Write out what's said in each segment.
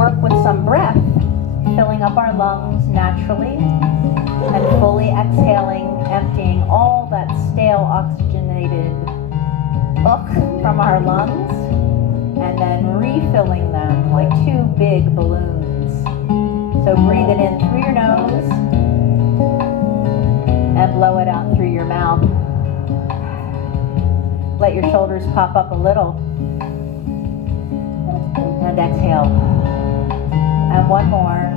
work with some breath, filling up our lungs naturally and fully exhaling, emptying all that stale oxygenated muck from our lungs, and then refilling them like two big balloons. So breathe it in through your nose and blow it out through your mouth. Let your shoulders pop up a little. And exhale. And one more.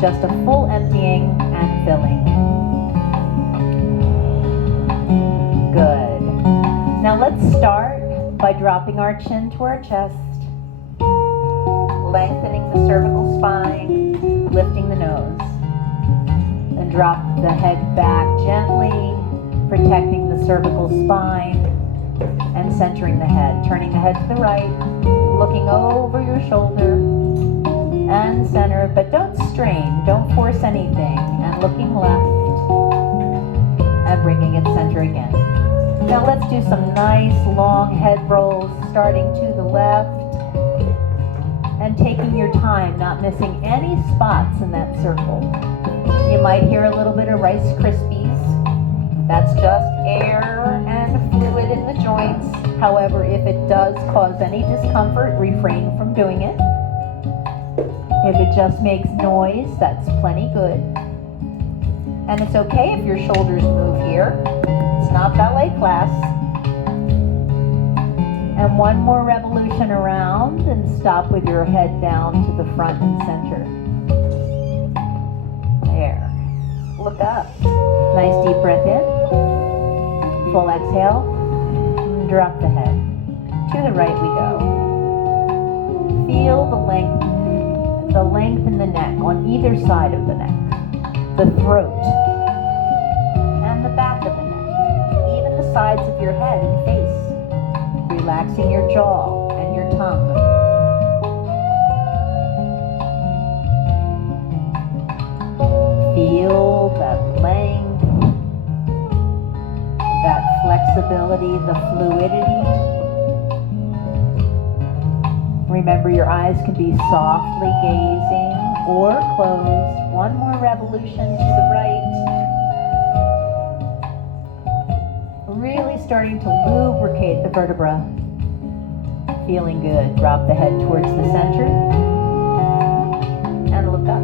Just a full emptying and filling. Good. Now let's start by dropping our chin to our chest, lengthening the cervical spine, lifting the nose, and drop the head back gently, protecting the cervical spine and centering the head, turning the head to the right, looking over your shoulder and center, but don't strain, don't force anything, and looking left and bringing it center again. Now let's do some nice long head rolls, starting to the left and taking your time, not missing any spots in that circle. You might hear a little bit of Rice Krispies. That's just air and fluid in the joints. However, if it does cause any discomfort, refrain from doing it. If it just makes noise, that's plenty good. And it's okay if your shoulders move here. It's not ballet class. And one more revolution around and stop with your head down to the front and center. There. Look up. Nice deep breath in. Full exhale. And drop the head. To the right we go. Feel the length in the neck on either side of the neck. The throat. And the back of the neck. Even the sides of your head and face. Relaxing your jaw and your tongue. Feel that length, that flexibility, the fluidity. Remember, your eyes can be softly gazing or closed. One more revolution to the right. Really starting to lubricate the vertebra. Feeling good. Drop the head towards the center. And look up.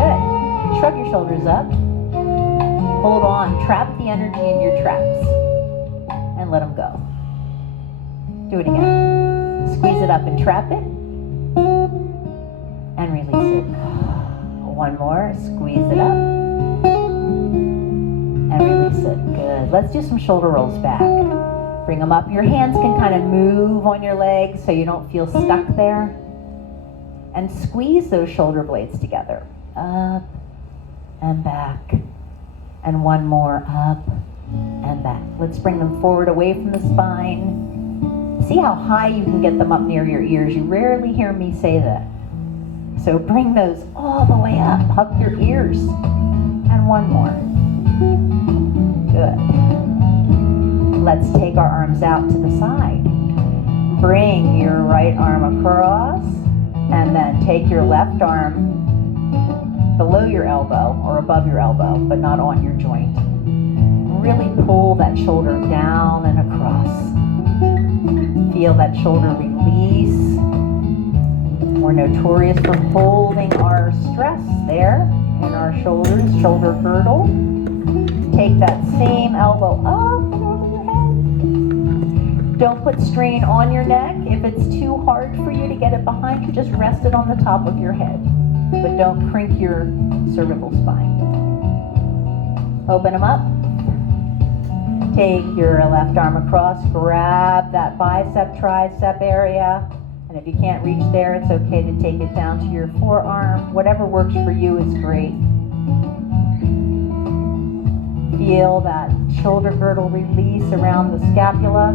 Good. Shrug your shoulders up. Hold on. Trap the energy in your traps. And let them go. Do it again. Squeeze it up and trap it. And release it. One more. Squeeze it up. And release it. Good. Let's do some shoulder rolls back. Bring them up. Your hands can kind of move on your legs so you don't feel stuck there. And squeeze those shoulder blades together. Up and back. And one more. Up and back. Let's bring them forward away from the spine. See how high you can get them up near your ears. You rarely hear me say that. So bring those all the way up. Hug your ears. And one more. Good. Let's take our arms out to the side. Bring your right arm across and then take your left arm below your elbow or above your elbow, but not on your joint. Really pull that shoulder down and across. Feel that shoulder release. We're notorious for holding our stress there in our shoulders, shoulder girdle. Take that same elbow up and over your head. Don't put strain on your neck. If it's too hard for you to get it behind you, just rest it on the top of your head. But don't crink your cervical spine. Open them up. Take your left arm across. Grab that bicep, tricep area. And if you can't reach there, it's okay to take it down to your forearm. Whatever works for you is great. Feel that shoulder girdle release around the scapula.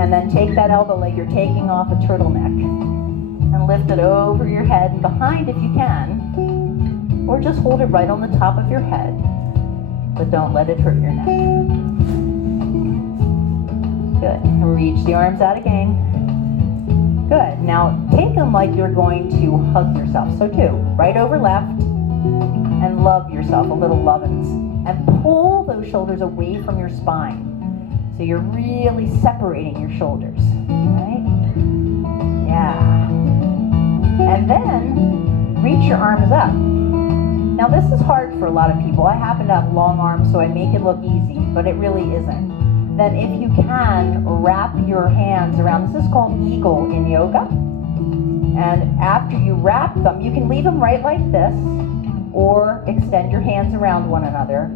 And then take that elbow like you're taking off a turtleneck. And lift it over your head and behind if you can. Or just hold it right on the top of your head. But don't let it hurt your neck. Good. Reach the arms out again. Good. Now take them like you're going to hug yourself. So do right over left and love yourself, a little lovin's. And pull those shoulders away from your spine. So you're really separating your shoulders, right? Yeah. And then reach your arms up. Now this is hard for a lot of people. I happen to have long arms, so I make it look easy, but it really isn't. Then if you can, wrap your hands around. This is called eagle in yoga. And after you wrap them, you can leave them right like this, or extend your hands around one another.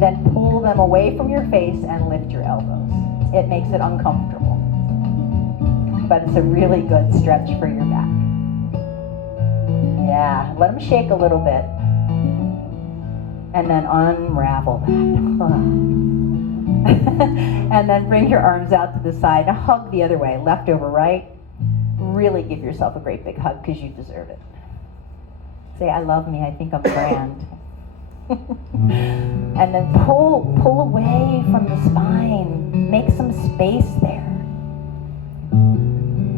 Then pull them away from your face and lift your elbows. It makes it uncomfortable, but it's a really good stretch for your back. Yeah, let them shake a little bit. And then unravel that. And then bring your arms out to the side. Now hug the other way, left over right. Really give yourself a great big hug because you deserve it. Say, I love me, I think I'm grand. And then pull away from the spine. Make some space there.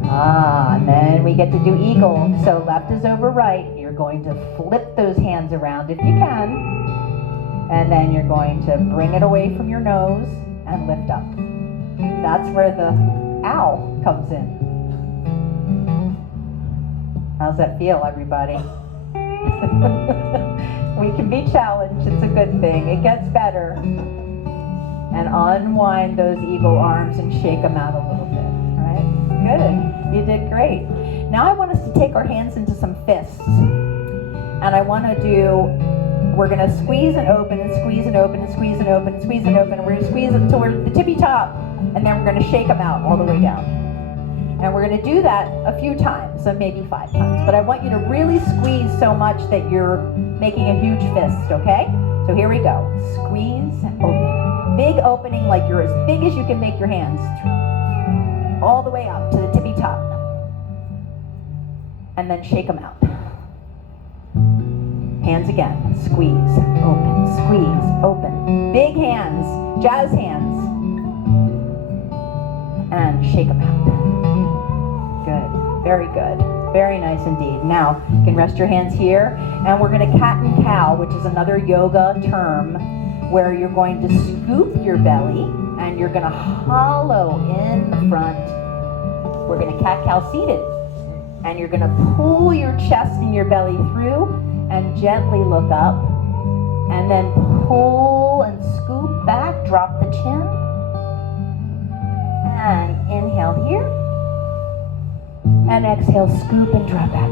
And then we get to do eagle. So left is over right. You're going to flip those hands around if you can. And then you're going to bring it away from your nose and lift up. That's where the owl comes in. How's that feel, everybody? We can be challenged, it's a good thing. It gets better. And unwind those eagle arms and shake them out a little bit, all right? Good, you did great. Now I want us to take our hands into some fists. And I want to we're gonna squeeze and open and squeeze and open and squeeze and open and squeeze and open. And we're gonna squeeze it until we're at the tippy top. And then we're gonna shake them out all the way down. And we're gonna do that a few times, so maybe 5 times. But I want you to really squeeze so much that you're making a huge fist, okay? So here we go. Squeeze and open. Big opening, like you're as big as you can make your hands. All the way up to the tippy top. And then shake them out. Hands again. Squeeze, open, squeeze, open. Big hands, jazz hands. And shake them out. Good, very good. Very nice indeed. Now, you can rest your hands here, and we're going to cat and cow, which is another yoga term, where you're going to scoop your belly, and you're going to hollow in the front. We're going to cat-cow seated, and you're going to pull your chest and your belly through, and gently look up, and then pull and scoop back, drop the chin, and inhale here. And exhale, scoop and drop back.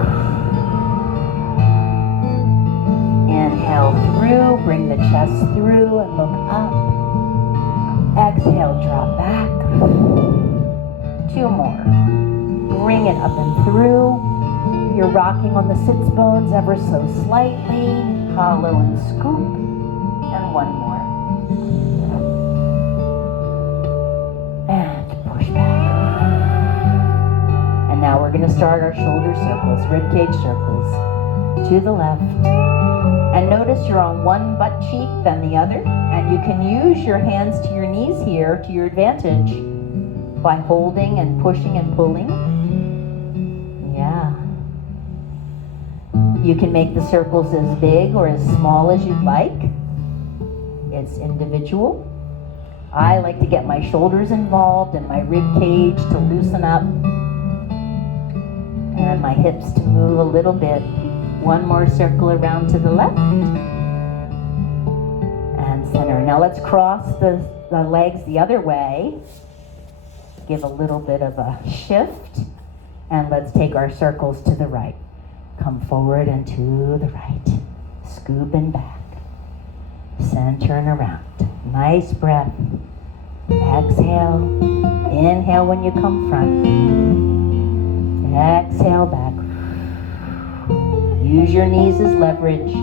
Inhale through, bring the chest through and look up. Exhale, drop back. 2 more. Bring it up and through. You're rocking on the sits bones ever so slightly. Hollow and scoop. And 1 more. And push back. And now we're going to start our shoulder circles, ribcage circles, to the left. And notice you're on one butt cheek, then the other. And you can use your hands to your knees here to your advantage by holding and pushing and pulling. Yeah. You can make the circles as big or as small as you'd like. It's individual. I like to get my shoulders involved and my rib cage to loosen up. And my hips to move a little bit. 1 more circle around to the left. And center. Now let's cross the legs the other way. Give a little bit of a shift. And let's take our circles to the right. Come forward and to the right. Scoop and back. Center and around. Nice breath. Exhale. Inhale when you come front. Exhale back. Use your knees as leverage.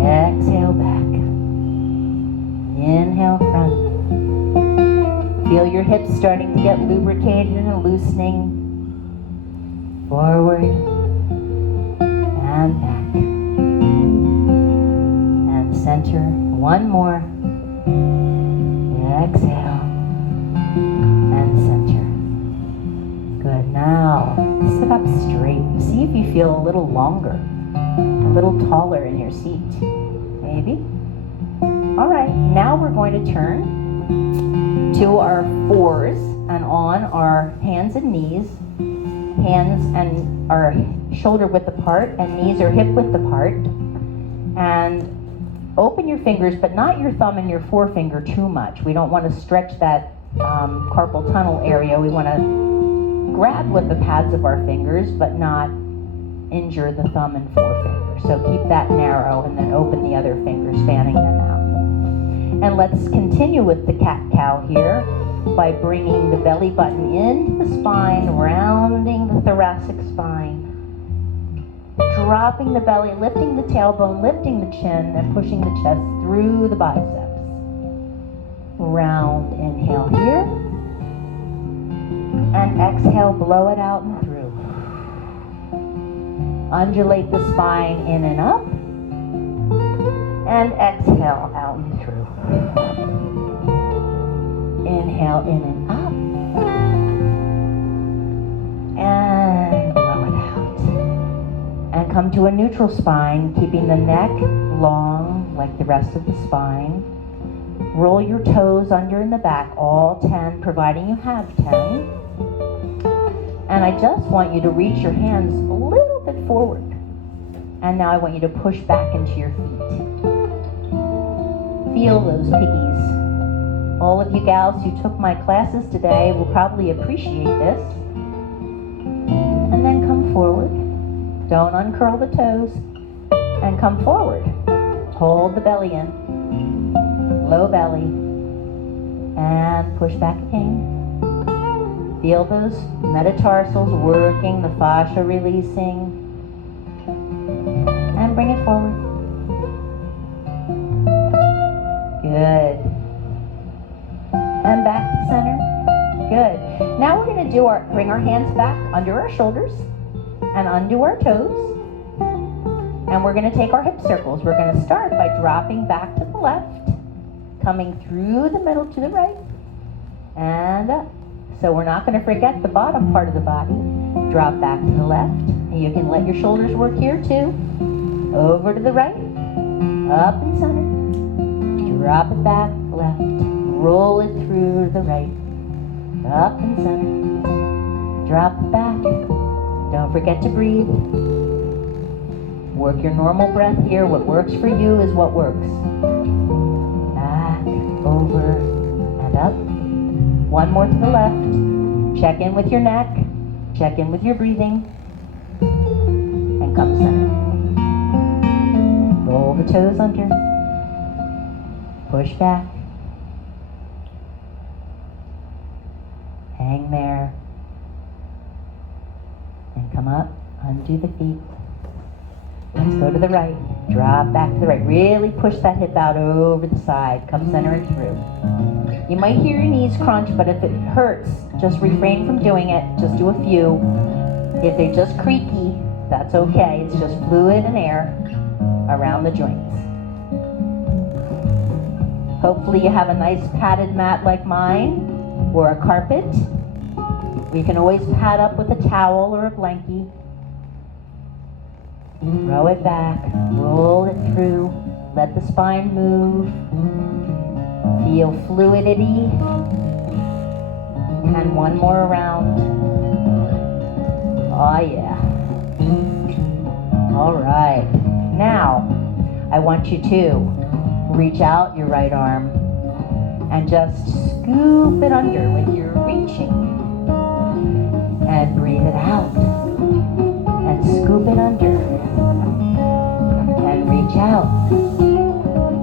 Exhale back. Inhale front. Feel your hips starting to get lubricated and loosening. Forward and back. And center. 1 more. Exhale. And center. Good. sit up straight. See if you feel a little longer, a little taller in your seat. Maybe. All right, now we're going to turn to our fours and on our hands and knees. Hands and our shoulder width apart and knees are hip width apart. And open your fingers, but not your thumb and your forefinger too much. We don't want to stretch that carpal tunnel area. We want to grab with the pads of our fingers, but not injure the thumb and forefinger. So keep that narrow and then open the other fingers, fanning them out. And let's continue with the cat-cow here by bringing the belly button into the spine, rounding the thoracic spine, dropping the belly, lifting the tailbone, lifting the chin, and pushing the chest through the biceps. Round, inhale here, and exhale, blow it out and through. Undulate the spine in and up, and exhale out and through. Inhale in and up, and blow it out. And come to a neutral spine, keeping the neck long like the rest of the spine. Roll your toes under in the back, all 10, providing you have 10. And I just want you to reach your hands a little bit forward. And now I want you to push back into your feet. Feel those piggies. All of you gals who took my classes today will probably appreciate this. And then come forward. Don't uncurl the toes. And come forward. Hold the belly in. Low belly. And push back again. Feel those metatarsals working, the fascia releasing. And bring it forward. Good. And back to center. Good. Now we're going to bring our hands back under our shoulders and undo our toes. And we're going to take our hip circles. We're going to start by dropping back to the left, coming through the middle to the right, and up. So we're not going to forget the bottom part of the body. Drop back to the left. And you can let your shoulders work here too. Over to the right, up and center. Drop it back left. Roll it through the right, up and center. Drop it back. Don't forget to breathe. Work your normal breath here. What works for you is what works. Back, over, and up. One more to the left. Check in with your neck. Check in with your breathing. And come center. Roll the toes under. Push back. Hang there. And come up. Undo the feet. Let's go to the right. Drop back to the right. Really push that hip out over the side. Come center and through. You might hear your knees crunch, but if it hurts, just refrain from doing it. Just do a few. If they're just creaky, that's okay. It's just fluid and air around the joints. Hopefully you have a nice padded mat like mine, or a carpet. You can always pad up with a towel or a blankie. Throw it back, roll it through, let the spine move. Feel fluidity. And one more around. Oh yeah. All right. Now, I want you to reach out your right arm and just scoop it under when you're reaching. And breathe it out. And scoop it under. And reach out.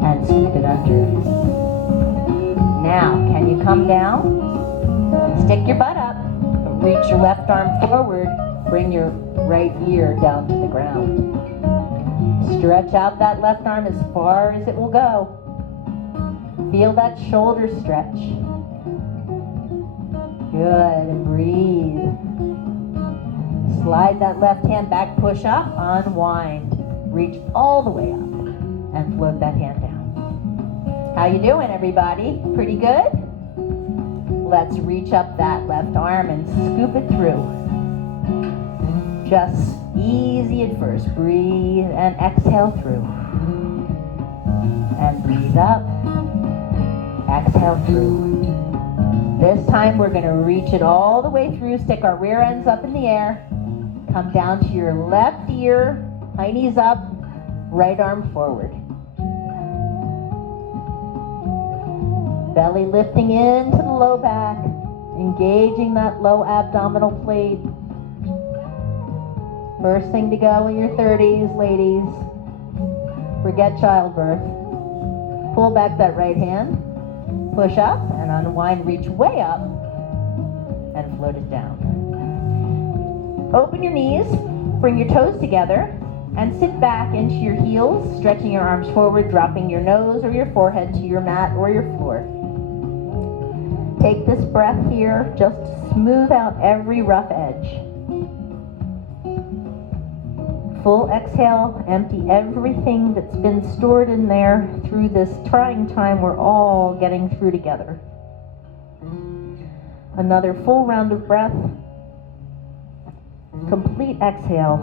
And scoop it under. Now, can you come down? Stick your butt up. Reach your left arm forward. Bring your right ear down to the ground. Stretch out that left arm as far as it will go. Feel that shoulder stretch. Good, and breathe. Slide that left hand back, push up, unwind. Reach all the way up and float that hand down. How you doing, everybody? Pretty good? Let's reach up that left arm and scoop it through. Just easy at first. Breathe and exhale through. And breathe up. Exhale through. This time we're going to reach it all the way through. Stick our rear ends up in the air. Come down to your left ear. High knees up. Right arm forward. Belly lifting into the low back. Engaging that low abdominal plate. First thing to go in your 30s, ladies. Forget childbirth. Pull back that right hand. Push up and unwind, reach way up and float it down. Open your knees, bring your toes together and sit back into your heels, stretching your arms forward, dropping your nose or your forehead to your mat or your floor. Take this breath here just to smooth out every rough edge. Full exhale, empty everything that's been stored in there through this trying time we're all getting through together. Another full round of breath. Complete exhale.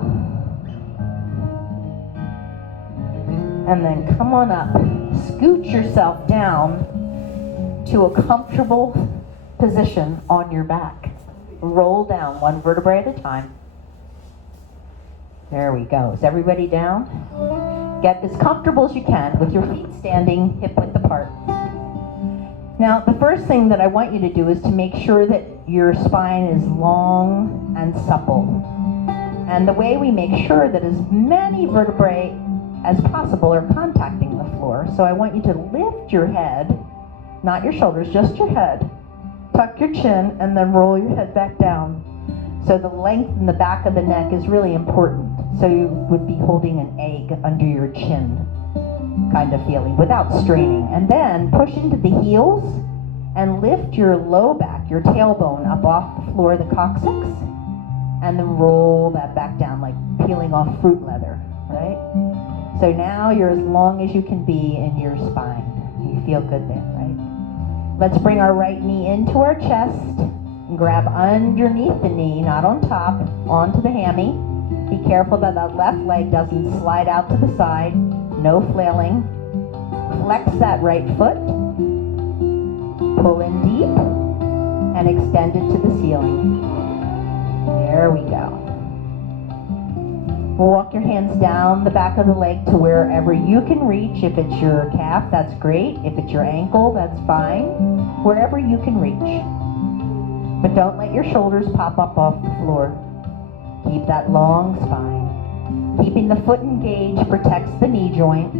And then come on up. Scoot yourself down to a comfortable position on your back. Roll down one vertebrae at a time. There we go. Is everybody down? Get as comfortable as you can with your feet standing hip width apart. Now, the first thing that I want you to do is to make sure that your spine is long and supple. And the way we make sure that as many vertebrae as possible are contacting the floor. So I want you to lift your head, not your shoulders, just your head. Tuck your chin and then roll your head back down. So the length in the back of the neck is really important. So you would be holding an egg under your chin kind of feeling without straining. And then push into the heels and lift your low back, your tailbone up off the floor, the coccyx, and then roll that back down like peeling off fruit leather, right? So now you're as long as you can be in your spine. You feel good there, right? Let's bring our right knee into our chest and grab underneath the knee, not on top, onto the hammy. Be careful that that left leg doesn't slide out to the side. No flailing. Flex that right foot. Pull in deep and extend it to the ceiling. There we go. Walk your hands down the back of the leg to wherever you can reach. If it's your calf, that's great. If it's your ankle, that's fine. Wherever you can reach. But don't let your shoulders pop up off the floor. Keep that long spine. Keeping the foot engaged protects the knee joint.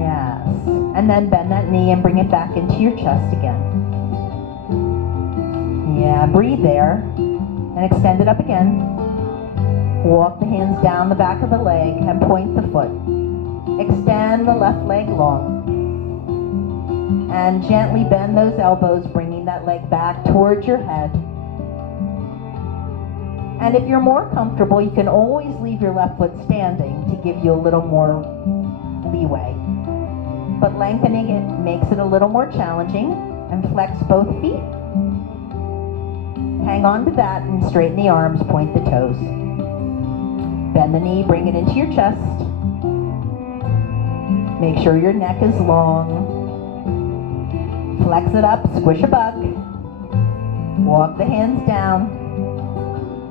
Yes. And then bend that knee and bring it back into your chest again. Yeah, breathe there. And extend it up again. Walk the hands down the back of the leg and point the foot. Extend the left leg long. And gently bend those elbows, bringing that leg back towards your head. And if you're more comfortable, you can always leave your left foot standing to give you a little more leeway. But lengthening it makes it a little more challenging. And flex both feet. Hang on to that and straighten the arms, point the toes. Bend the knee, bring it into your chest. Make sure your neck is long. Flex it up, squish a bug. Walk the hands down.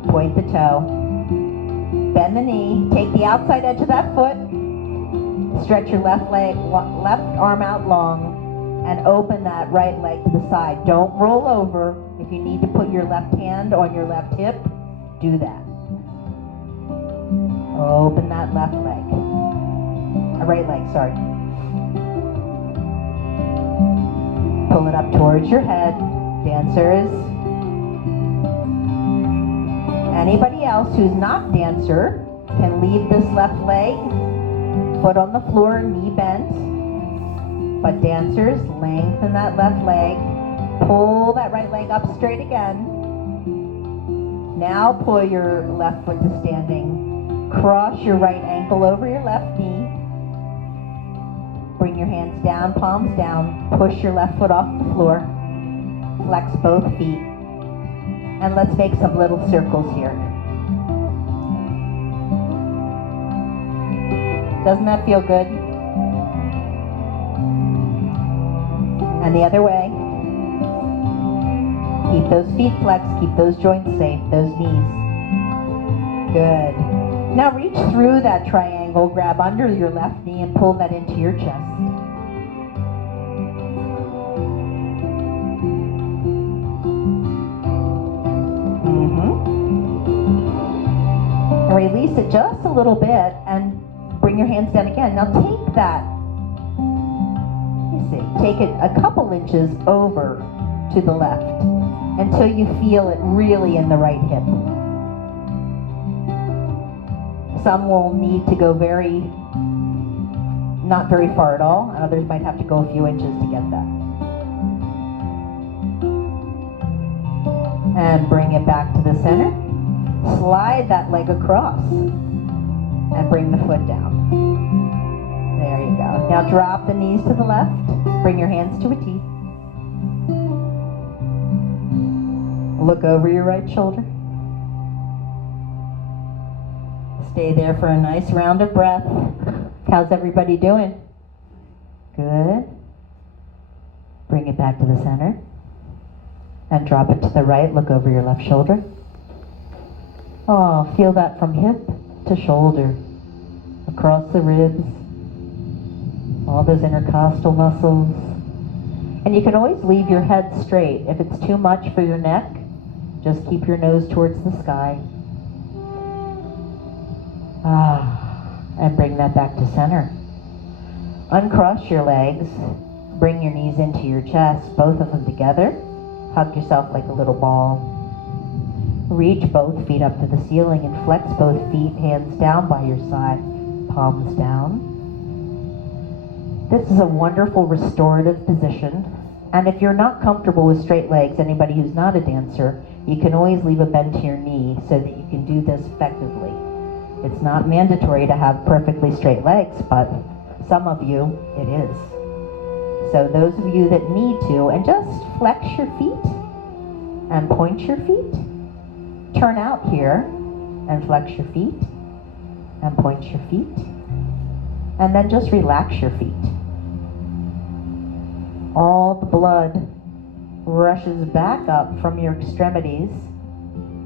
Point the toe. Bend the knee. Take the outside edge of that foot. Stretch your left arm out long and open that right leg to the side. Don't roll over. If you need to put your left hand on your left hip, do that. Open that left leg. Right leg, sorry. Pull it up towards your head. Dancers. Anybody else who's not dancer can leave this left leg, foot on the floor, knee bent. But dancers, lengthen that left leg. Pull that right leg up straight again. Now pull your left foot to standing. Cross your right ankle over your left knee. Bring your hands down, palms down. Push your left foot off the floor. Flex both feet. And let's make some little circles here. Doesn't that feel good? And the other way. Keep those feet flexed, keep those joints safe, those knees. Good. Now reach through that triangle, grab under your left knee and pull that into your chest. And release it just a little bit and bring your hands down again. Now take that, take it a couple inches over to the left until you feel it really in the right hip. Some will need to go not very far at all, and others might have to go a few inches to get that. And bring it back to the center. Slide that leg across and bring the foot down. There you go. Now drop the knees to the left. Bring your hands to a T. Look over your right shoulder. Stay there for a nice round of breath. How's everybody doing? Good. Bring it back to the center. And drop it to the right. Look over your left shoulder. Oh, feel that from hip to shoulder. Across the ribs. All those intercostal muscles. And you can always leave your head straight. If it's too much for your neck, just keep your nose towards the sky. And bring that back to center. Uncross your legs. Bring your knees into your chest, both of them together. Hug yourself like a little ball. Reach both feet up to the ceiling and flex both feet, hands down by your side, palms down. This is a wonderful restorative position. And if you're not comfortable with straight legs, anybody who's not a dancer, you can always leave a bend to your knee so that you can do this effectively. It's not mandatory to have perfectly straight legs, but some of you, it is. So those of you that need to, and just flex your feet and point your feet. Turn out here and flex your feet and point your feet. And then just relax your feet. All the blood rushes back up from your extremities.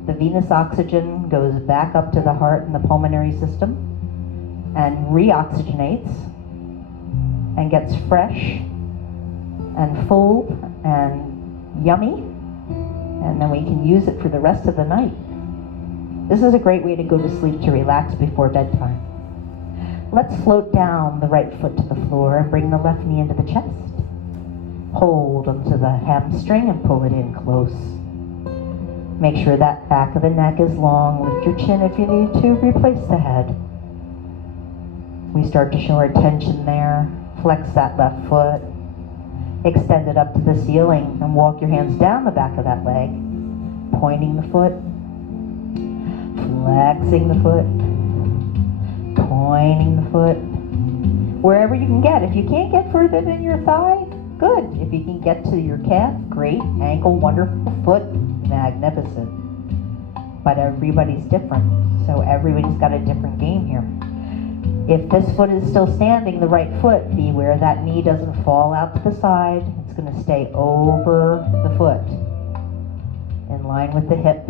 The venous oxygen goes back up to the heart and the pulmonary system and reoxygenates and gets fresh and full and yummy, and then we can use it for the rest of the night. This is a great way to go to sleep, to relax before bedtime. Let's float down the right foot to the floor and bring the left knee into the chest. Hold onto the hamstring and pull it in close. Make sure that back of the neck is long. Lift your chin if you need to. Replace the head. We start to show our tension there. Flex that left foot. Extend it up to the ceiling and walk your hands down the back of that leg. Pointing the foot. Flexing the foot. Pointing the foot. Wherever you can get. If you can't get further than your thigh, good. If you can get to your calf, great. Ankle, wonderful. Foot, magnificent. But everybody's different, so everybody's got a different game here. If this foot is still standing, the right foot, beware that knee doesn't fall out to the side. It's going to stay over the foot, in line with the hip.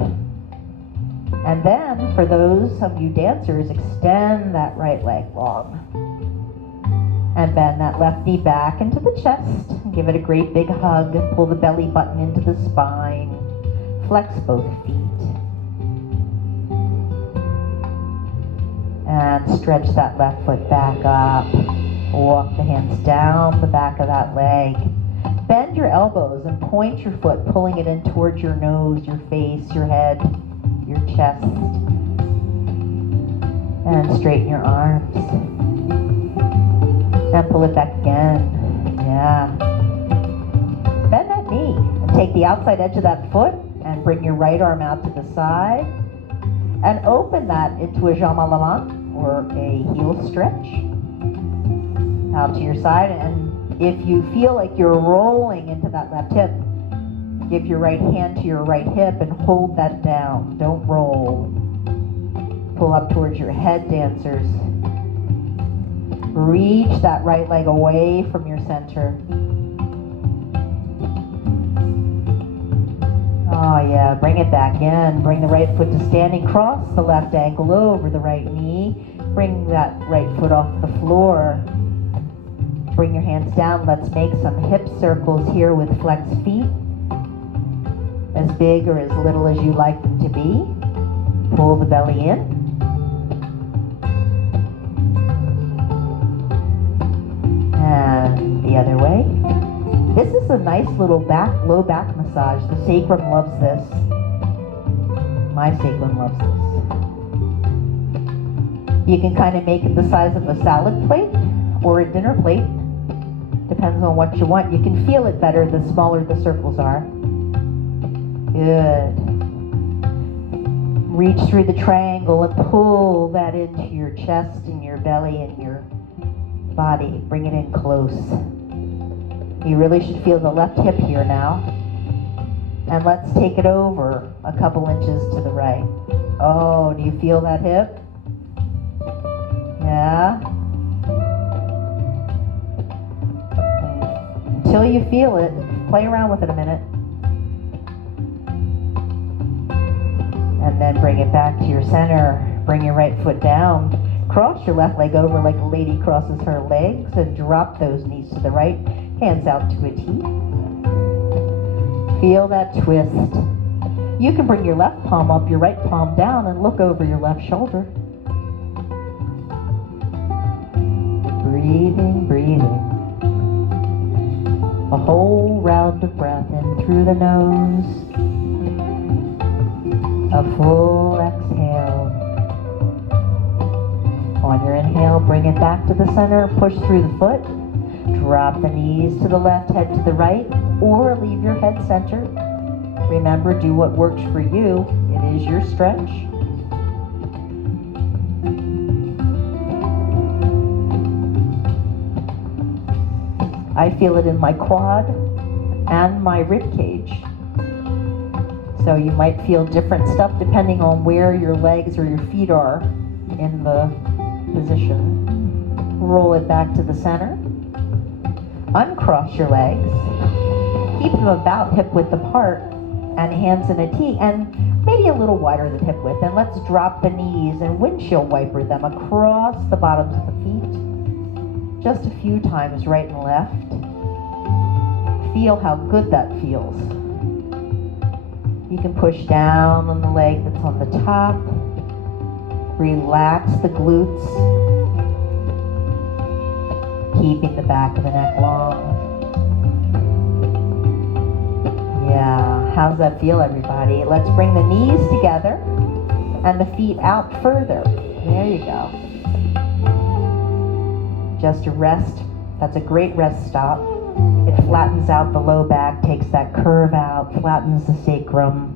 And then, for those of you dancers, extend that right leg long. And bend that left knee back into the chest. Give it a great big hug. Pull the belly button into the spine. Flex both feet. And stretch that left foot back up. Walk the hands down the back of that leg. Bend your elbows and point your foot, pulling it in towards your nose, your face, your head, your chest. And straighten your arms. And pull it back again. Yeah. Bend that knee and take the outside edge of that foot and bring your right arm out to the side and open that into a jambe à l'avant or a heel stretch out to your side. And if you feel like you're rolling into that left hip, Give your right hand to your right hip and hold that down. Don't roll. Pull up towards your head, dancers. Reach that right leg away from your center. Oh yeah, bring it back in. Bring the right foot to standing. Cross the left ankle over the right knee. Bring that right foot off the floor. Bring your hands down. Let's make some hip circles here with flexed feet. As big or as little as you like them to be. Pull the belly in. And the other way. This is a nice little low back massage. The sacrum loves this. My sacrum loves this. You can kind of make it the size of a salad plate or a dinner plate. Depends on what you want. You can feel it better the smaller the circles are. Good. Reach through the triangle and pull that into your chest and your belly and your body. Bring it in close. You really should feel the left hip here now. And let's take it over a couple inches to the right. Oh, do you feel that hip? Yeah? And until you feel it, play around with it a minute. And then bring it back to your center. Bring your right foot down. Cross your left leg over like a lady crosses her legs and drop those knees to the right. Hands out to a T. Feel that twist. You can bring your left palm up, your right palm down, and look over your left shoulder. Breathing, breathing. A whole round of breath in through the nose. A full exhale. On your inhale, bring it back to the center, push through the foot. Drop the knees to the left, head to the right, or leave your head centered. Remember, do what works for you. It is your stretch. I feel it in my quad and my rib cage. So you might feel different stuff depending on where your legs or your feet are in the position. Roll it back to the center. Uncross your legs. Keep them about hip width apart and hands in a T and maybe a little wider than hip width. And let's drop the knees and windshield wiper them across the bottoms of the feet. Just a few times, right and left. Feel how good that feels. You can push down on the leg that's on the top. Relax the glutes. Keeping the back of the neck long. Yeah, how's that feel, everybody? Let's bring the knees together and the feet out further. There you go. Just a rest. That's a great rest stop. It flattens out the low back, takes that curve out, flattens the sacrum.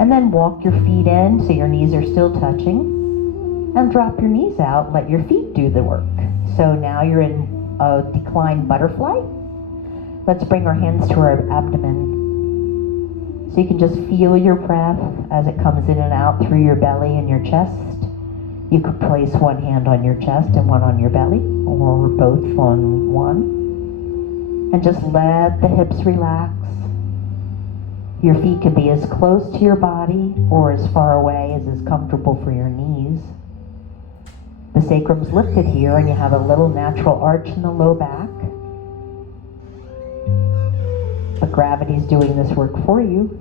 And then walk your feet in so your knees are still touching. And drop your knees out, let your feet do the work. So now you're in a declined butterfly. Let's bring our hands to our abdomen. So you can just feel your breath as it comes in and out through your belly and your chest. You could place one hand on your chest and one on your belly, or both on one. And just let the hips relax. Your feet can be as close to your body or as far away as is comfortable for your knees. The sacrum's lifted here and you have a little natural arch in the low back. But gravity's doing this work for you.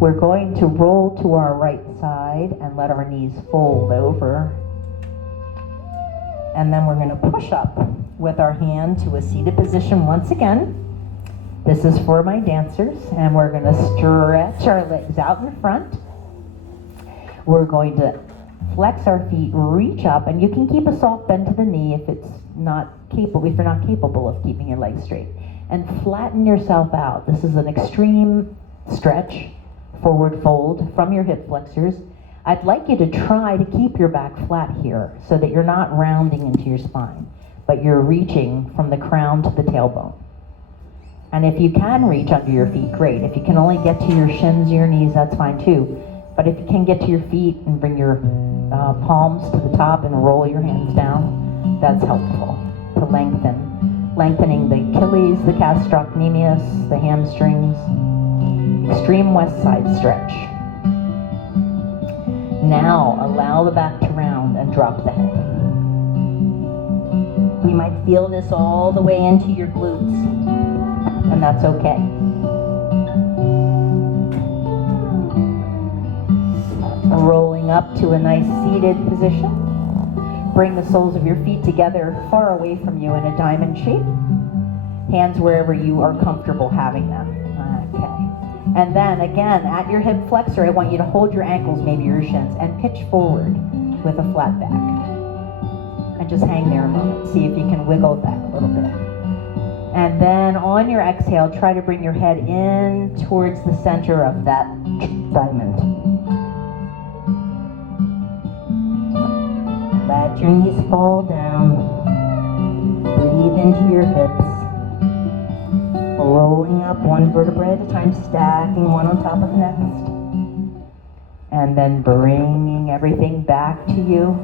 We're going to roll to our right side and let our knees fold over. And then we're going to push up with our hand to a seated position once again. This is for my dancers, and we're going to stretch our legs out in front. We're going to flex our feet, reach up, and you can keep a soft bend to the knee if you're not capable of keeping your legs straight. And flatten yourself out. This is an extreme stretch, forward fold from your hip flexors. I'd like you to try to keep your back flat here so that you're not rounding into your spine. but you're reaching from the crown to the tailbone. And if you can reach under your feet, great. If you can only get to your shins, your knees, that's fine too. But if you can get to your feet and bring your palms to the top and roll your hands down, that's helpful to lengthen. Lengthening the Achilles, the gastrocnemius, the hamstrings. Extreme west side stretch. Now allow the back to round and drop the head. You might feel this all the way into your glutes, and that's okay. Rolling up to a nice seated position. Bring the soles of your feet together far away from you in a diamond shape. Hands wherever you are comfortable having them. Okay. And then again, at your hip flexor, I want you to hold your ankles, maybe your shins, and pitch forward with a flat back. And just hang there a moment. See if you can wiggle that a little bit. And then on your exhale, try to bring your head in towards the center of that diamond. Let your knees fall down. Breathe into your hips. Rolling up one vertebra at a time, stacking one on top of the next. And then bringing everything back to you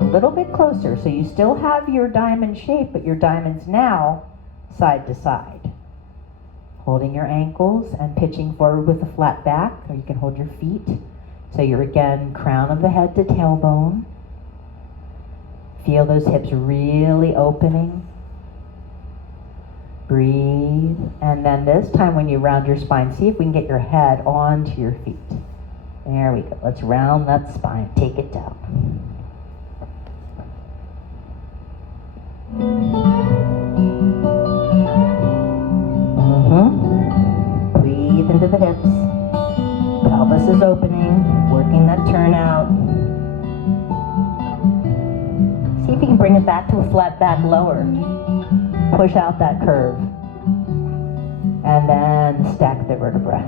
a little bit closer. So you still have your diamond shape, but your diamond's now side to side. Holding your ankles and pitching forward with a flat back, or you can hold your feet. So you're again, crown of the head to tailbone. Feel those hips really opening. Breathe, and then this time when you round your spine, see if we can get your head onto your feet. There we go. Let's round that spine. Take it down. Breathe into the hips. Pelvis is opening, working that turnout. See if you can bring it back to a flat back lower. Push out that curve. And then stack the vertebra.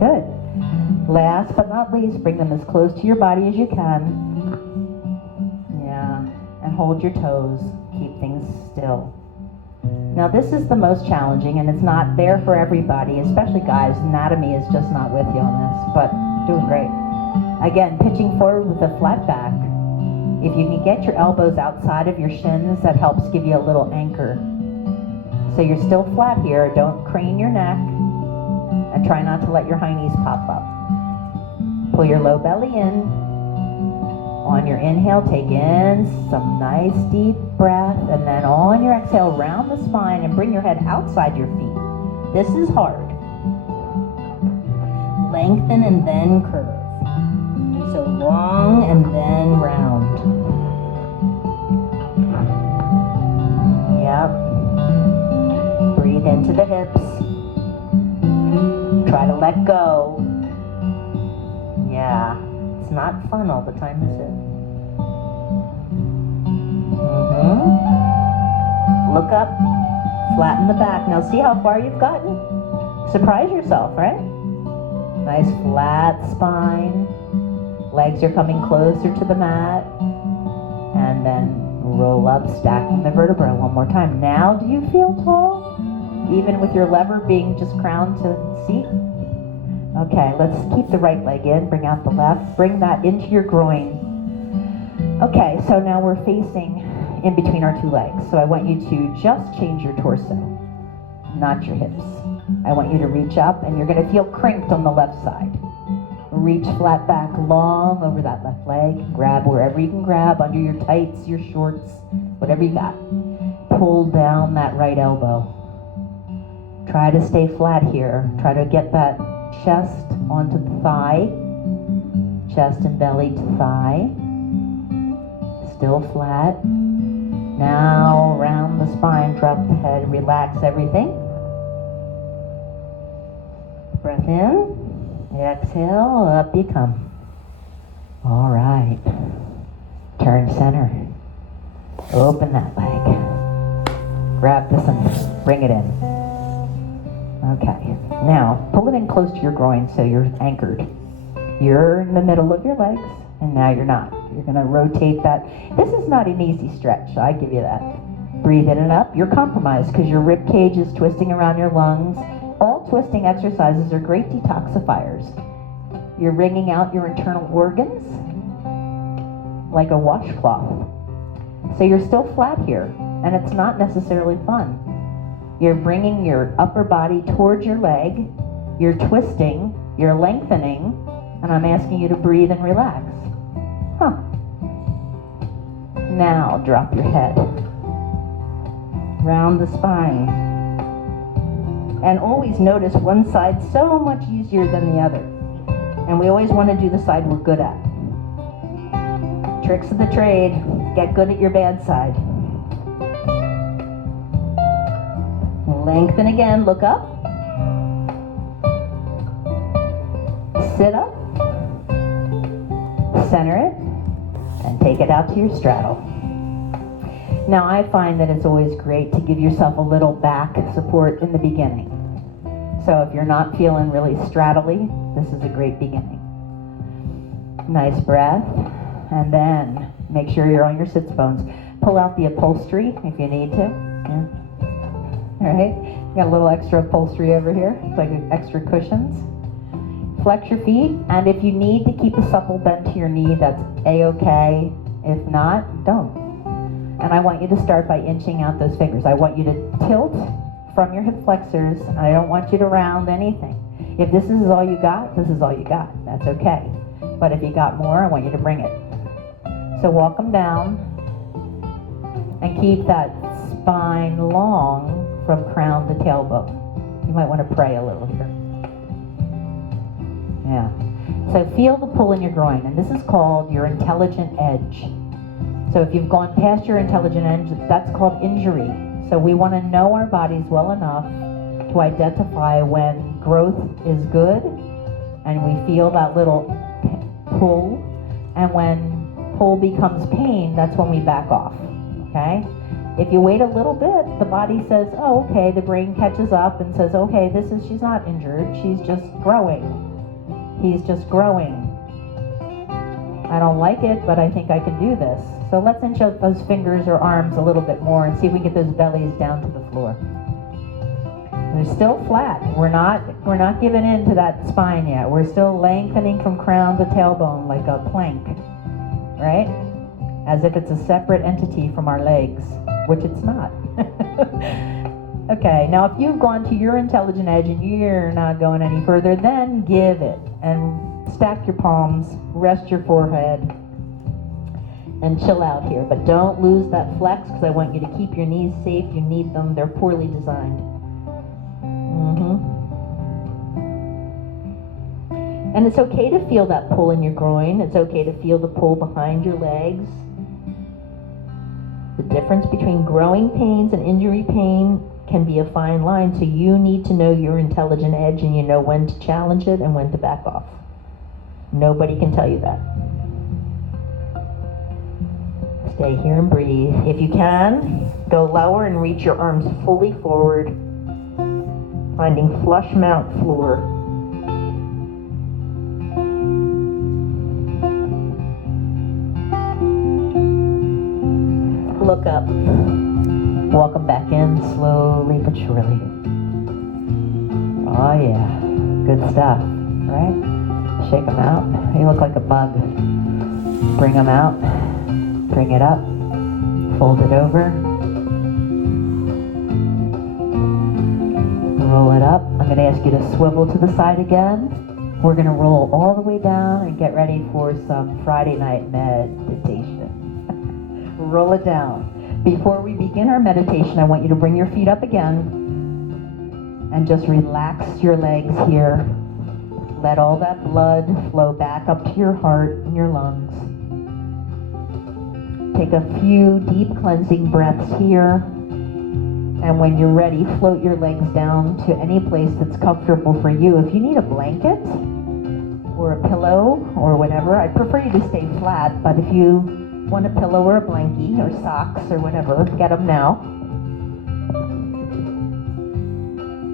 Good. Last but not least, bring them as close to your body as you can. Yeah. And hold your toes. Keep things still. Now this is the most challenging, and it's not there for everybody, especially guys. Anatomy is just not with you on this, but doing great. Again, pitching forward with a flat back. If you can get your elbows outside of your shins, that helps give you a little anchor. So you're still flat here. Don't crane your neck. And try not to let your high knees pop up. Pull your low belly in. On your inhale, take in some nice deep breath. And then on your exhale, round the spine and bring your head outside your feet. This is hard. Lengthen and then curve. So long and then round. Yep. Breathe into the hips. Try to let go. Yeah. It's not fun all the time, is it? Look up. Flatten the back. Now see how far you've gotten? Surprise yourself, right? Nice flat spine. Legs are coming closer to the mat. And then roll up, stacking the vertebra one more time. Now, do you feel tall? Even with your lever being just crowned to seat? Okay, let's keep the right leg in. Bring out the left. Bring that into your groin. Okay, so now we're facing in between our two legs. So I want you to just change your torso, not your hips. I want you to reach up, and you're going to feel crimped on the left side. Reach flat back long over that left leg. Grab wherever you can grab, under your tights, your shorts, whatever you got. Pull down that right elbow. Try to stay flat here. Try to get that chest onto the thigh. Chest and belly to thigh. Still flat. Now round the spine, drop the head, relax everything. Breath in. Exhale, up you come. All right. Turn center. Open that leg. Grab this and bring it in. Okay. Now, pull it in close to your groin so you're anchored. You're in the middle of your legs, and now you're not. You're going to rotate that. This is not an easy stretch, I give you that. Breathe in and up. You're compromised because your rib cage is twisting around your lungs. All twisting exercises are great detoxifiers. You're wringing out your internal organs like a washcloth. So you're still flat here, and it's not necessarily fun. You're bringing your upper body towards your leg. You're twisting. You're lengthening. And I'm asking you to breathe and relax. Now drop your head. Round the spine. And always notice one side so much easier than the other. And we always want to do the side we're good at. Tricks of the trade. Get good at your bad side. Lengthen again. Look up. Sit up. Center it. And take it out to your straddle. Now I find that it's always great to give yourself a little back support in the beginning. So if you're not feeling really straddly, this is a great beginning. Nice breath, and then make sure you're on your sits bones. Pull out the upholstery if you need to. Yeah. All right, got a little extra upholstery over here, it's like extra cushions. Flex your feet, and if you need to keep a supple bend to your knee, that's a-okay. If not, don't. And I want you to start by inching out those fingers. I want you to tilt from your hip flexors. I don't want you to round anything. If this is all you got, this is all you got. That's okay. But if you got more, I want you to bring it. So walk them down and keep that spine long from crown to tailbone. You might want to pray a little here. Yeah. So feel the pull in your groin, and this is called your intelligent edge. So if you've gone past your intelligent edge, that's called injury. So we want to know our bodies well enough to identify when growth is good, and we feel that little pull, and when pull becomes pain, that's when we back off, okay? If you wait a little bit, the body says, oh, okay, the brain catches up and says, okay, she's not injured, she's just growing. He's just growing. I don't like it, but I think I can do this. So let's inch up those fingers or arms a little bit more and see if we can get those bellies down to the floor. They're still flat. We're not giving in to that spine yet. We're still lengthening from crown to tailbone like a plank, right? As if it's a separate entity from our legs, which it's not. Okay, now if you've gone to your intelligent edge and you're not going any further, then give it. And stack your palms, rest your forehead, and chill out here. But don't lose that flex, because I want you to keep your knees safe. You need them. They're poorly designed. And it's okay to feel that pull in your groin. It's okay to feel the pull behind your legs. The difference between growing pains and injury pain can be a fine line, so you need to know your intelligent edge, and you know when to challenge it and when to back off. Nobody can tell you that. Stay here and breathe. If you can, go lower and reach your arms fully forward, finding flush mount floor. Look up. Walk them back in slowly but surely. Oh yeah, good stuff, right? Shake them out. You look like a bug. Bring them out. Bring it up. Fold it over. Roll it up. I'm going to ask you to swivel to the side again. We're going to roll all the way down and get ready for some Friday night meditation. Roll it down. Before we begin our meditation, I want you to bring your feet up again and just relax your legs here. Let all that blood flow back up to your heart and your lungs. Take a few deep cleansing breaths here. And when you're ready, float your legs down to any place that's comfortable for you. If you need a blanket or a pillow or whatever, I'd prefer you to stay flat, but if you want a pillow or a blankie or socks or whatever, get them now.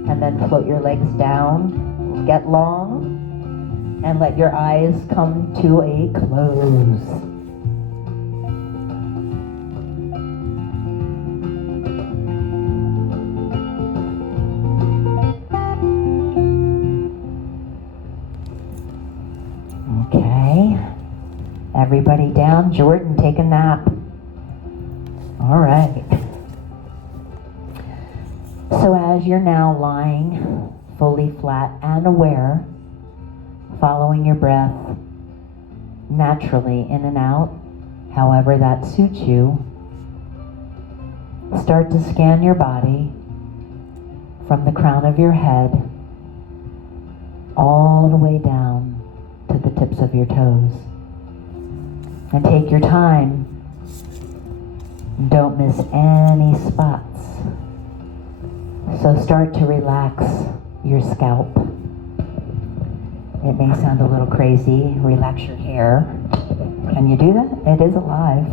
And then float your legs down, get long, and let your eyes come to a close. everybody down. Jordan, take a nap. All right. So as you're now lying fully flat and aware, following your breath naturally in and out, however that suits you, start to scan your body from the crown of your head all the way down to the tips of your toes. And take your time. Don't miss any spots. So start to relax your scalp. It may sound a little crazy. Relax your hair. Can you do that? It is alive.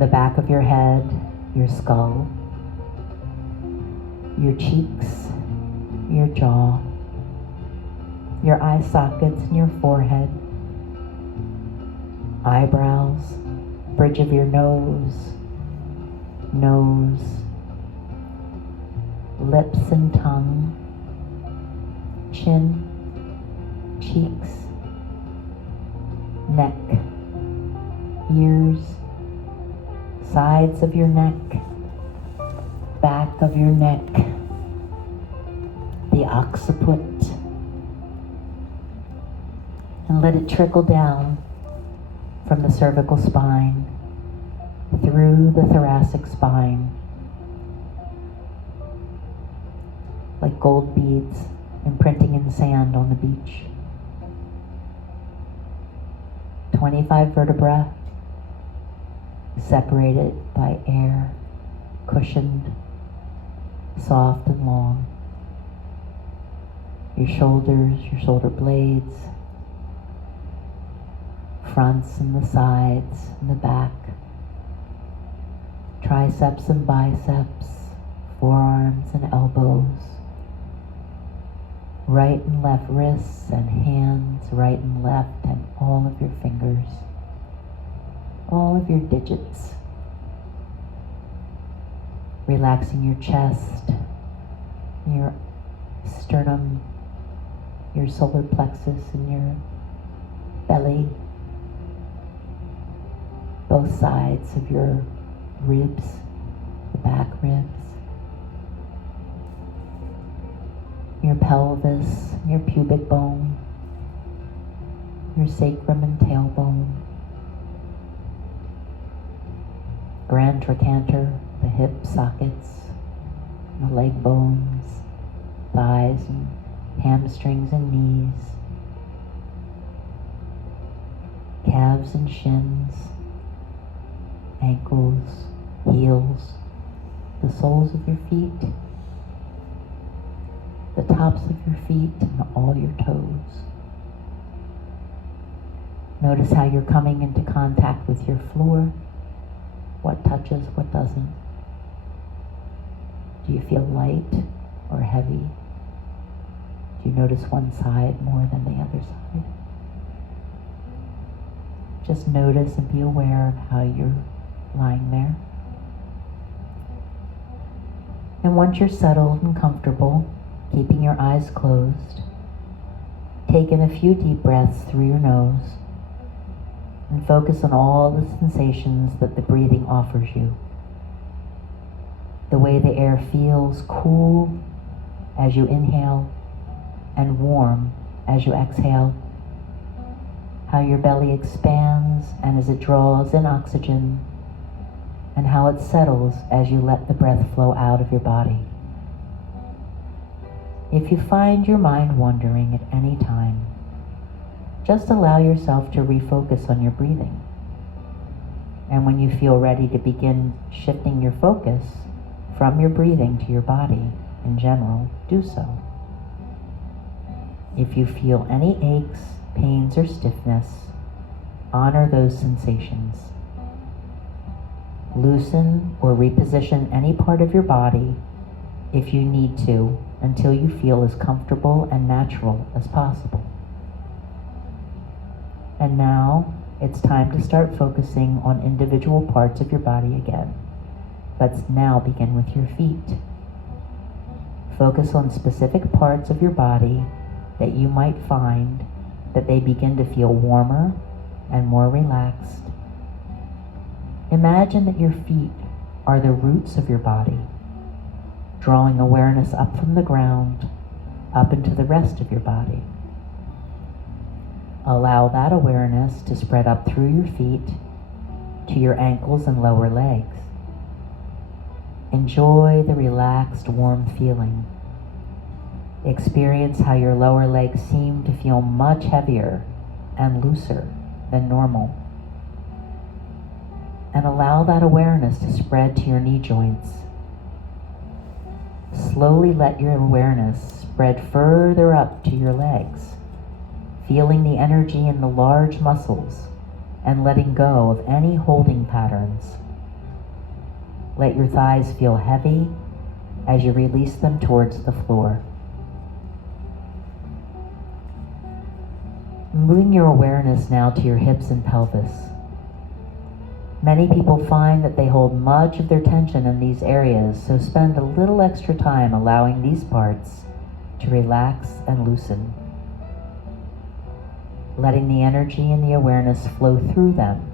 The back of your head, your skull, your cheeks, your jaw, your eye sockets and your forehead, eyebrows, bridge of your nose, lips and tongue, chin, cheeks, neck, ears, sides of your neck, back of your neck, the occiput, and let it trickle down from the cervical spine through the thoracic spine like gold beads imprinting in sand on the beach. 25 vertebrae separated by air, cushioned, soft and long. Your shoulders, your shoulder blades, fronts and the sides and the back, triceps and biceps, forearms and elbows, right and left wrists and hands, right and left, and all of your fingers, all of your digits. Relaxing your chest, your sternum, your solar plexus, and your belly, both sides of your ribs, the back ribs, your pelvis, your pubic bone, your sacrum and tailbone, grand trochanter, the hip sockets, the leg bones, thighs and hamstrings and knees, calves and shins, ankles, heels, the soles of your feet, the tops of your feet and all your toes. Notice how you're coming into contact with your floor. What touches, what doesn't. Do you feel light or heavy? Do you notice one side more than the other side? Just notice and be aware of how you're lying there. And once you're settled and comfortable, keeping your eyes closed, take in a few deep breaths through your nose and focus on all the sensations that the breathing offers you. The way the air feels cool as you inhale and warm as you exhale. How your belly expands and as it draws in oxygen, and how it settles as you let the breath flow out of your body. If you find your mind wandering at any time, just allow yourself to refocus on your breathing. And when you feel ready to begin shifting your focus from your breathing to your body in general, do so. If you feel any aches, pains, or stiffness, honor those sensations. Loosen or reposition any part of your body if you need to until you feel as comfortable and natural as possible. And now it's time to start focusing on individual parts of your body again. Let's now begin with your feet. Focus on specific parts of your body that you might find that they begin to feel warmer and more relaxed. Imagine that your feet are the roots of your body, drawing awareness up from the ground, up into the rest of your body. Allow that awareness to spread up through your feet to your ankles and lower legs. Enjoy the relaxed, warm feeling. Experience how your lower legs seem to feel much heavier and looser than normal. And allow that awareness to spread to your knee joints. Slowly let your awareness spread further up to your legs, feeling the energy in the large muscles and letting go of any holding patterns. Let your thighs feel heavy as you release them towards the floor. Moving your awareness now to your hips and pelvis. Many people find that they hold much of their tension in these areas, so spend a little extra time allowing these parts to relax and loosen, letting the energy and the awareness flow through them.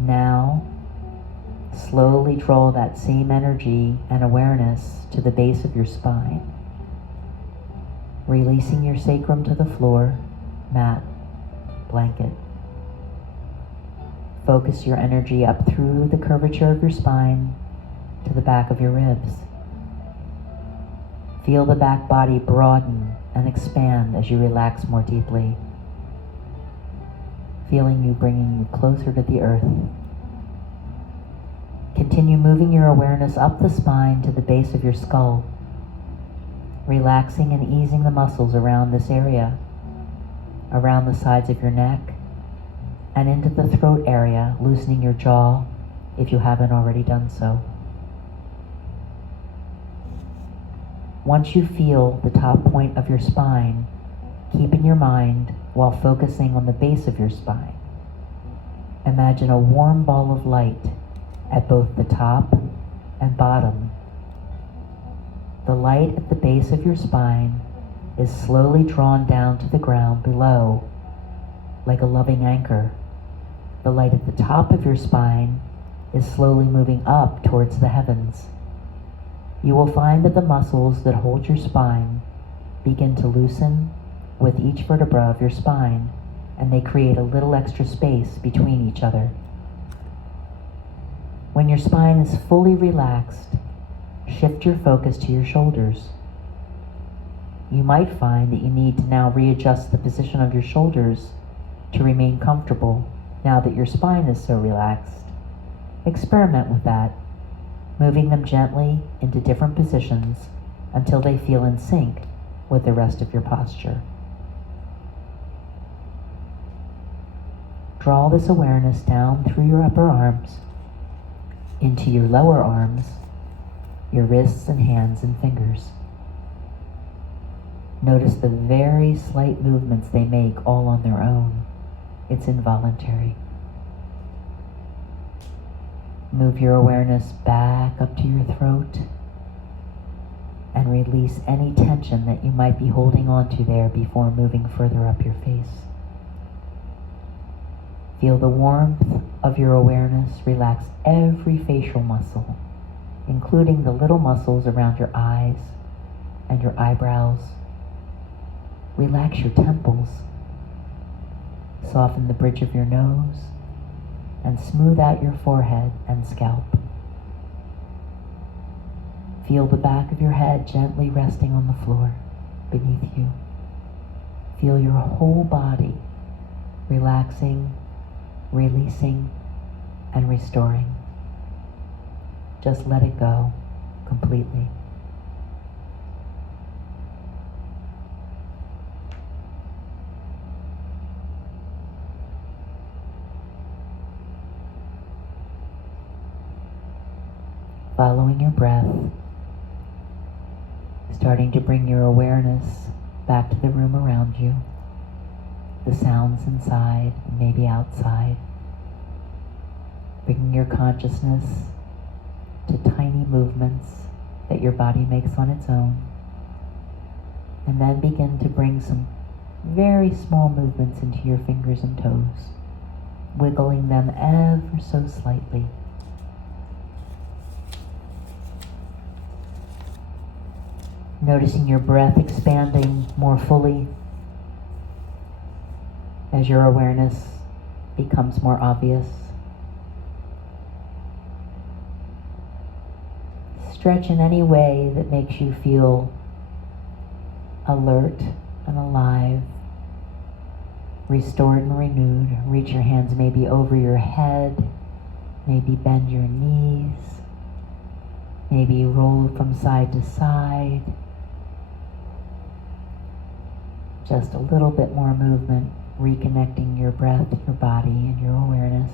Now, slowly draw that same energy and awareness to the base of your spine, releasing your sacrum to the floor, mat, blanket. Focus your energy up through the curvature of your spine to the back of your ribs. Feel the back body broaden and expand as you relax more deeply, feeling you bringing you closer to the earth. Continue moving your awareness up the spine to the base of your skull, relaxing and easing the muscles around this area, around the sides of your neck, and into the throat area, loosening your jaw if you haven't already done so. Once you feel the top point of your spine, keep in your mind while focusing on the base of your spine. Imagine a warm ball of light at both the top and bottom. The light at the base of your spine is slowly drawn down to the ground below, like a loving anchor. The light at the top of your spine is slowly moving up towards the heavens. You will find that the muscles that hold your spine begin to loosen with each vertebra of your spine, and they create a little extra space between each other. When your spine is fully relaxed, shift your focus to your shoulders. You might find that you need to now readjust the position of your shoulders to remain comfortable now that your spine is so relaxed. Experiment with that, moving them gently into different positions until they feel in sync with the rest of your posture. Draw this awareness down through your upper arms, into your lower arms, your wrists and hands and fingers. Notice the very slight movements they make all on their own. It's involuntary. Move your awareness back up to your throat and release any tension that you might be holding on to there before moving further up your face. Feel the warmth of your awareness relax every facial muscle, including the little muscles around your eyes and your eyebrows. Relax your temples. Soften the bridge of your nose and smooth out your forehead and scalp. Feel the back of your head gently resting on the floor beneath you. Feel your whole body relaxing, releasing, and restoring. Just let it go completely. Following your breath, starting to bring your awareness back to the room around you, the sounds inside and maybe outside, bringing your consciousness to tiny movements that your body makes on its own, And then begin to bring some very small movements into your fingers and toes, wiggling them ever so slightly. Noticing your breath expanding more fully as your awareness becomes more obvious. Stretch in any way that makes you feel alert and alive, restored and renewed. Reach your hands maybe over your head, maybe bend your knees, maybe roll from side to side. Just a little bit more movement, reconnecting your breath, your body, and your awareness.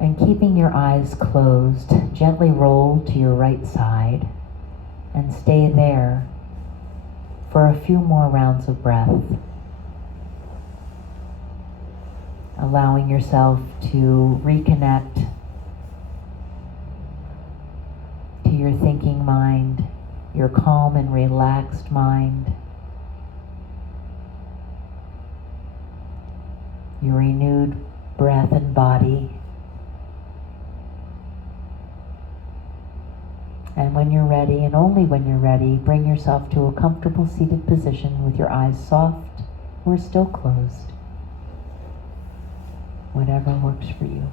And keeping your eyes closed, gently roll to your right side and stay there for a few more rounds of breath. Allowing yourself to reconnect to your thinking mind, your calm and relaxed mind, your renewed breath and body. And when you're ready, and only when you're ready, bring yourself to a comfortable seated position with your eyes soft or still closed. Whatever works for you.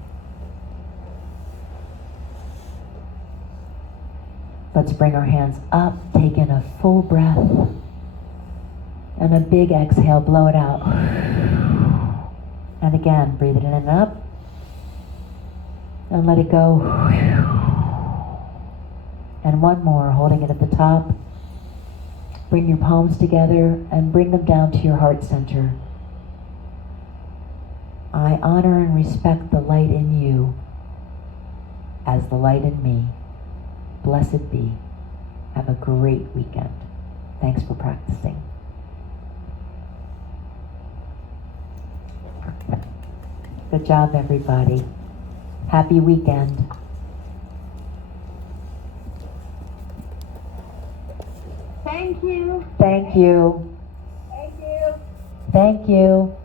Let's bring our hands up, take in a full breath, and a big exhale, blow it out. And again, breathe it in and up, and let it go. And one more, holding it at the top. Bring your palms together and bring them down to your heart center. I honor and respect the light in you as the light in me. Blessed be. Have a great weekend. Thanks for practicing. Good job, everybody. Happy weekend. Thank you. Thank you. Thank you. Thank you.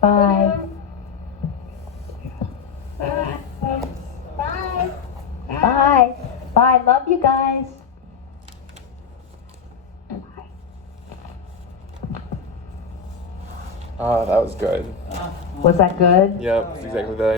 Bye. Bye. Bye. Bye. Bye. Love you guys. Ah, that was good. Was that good? Yep, that's exactly that.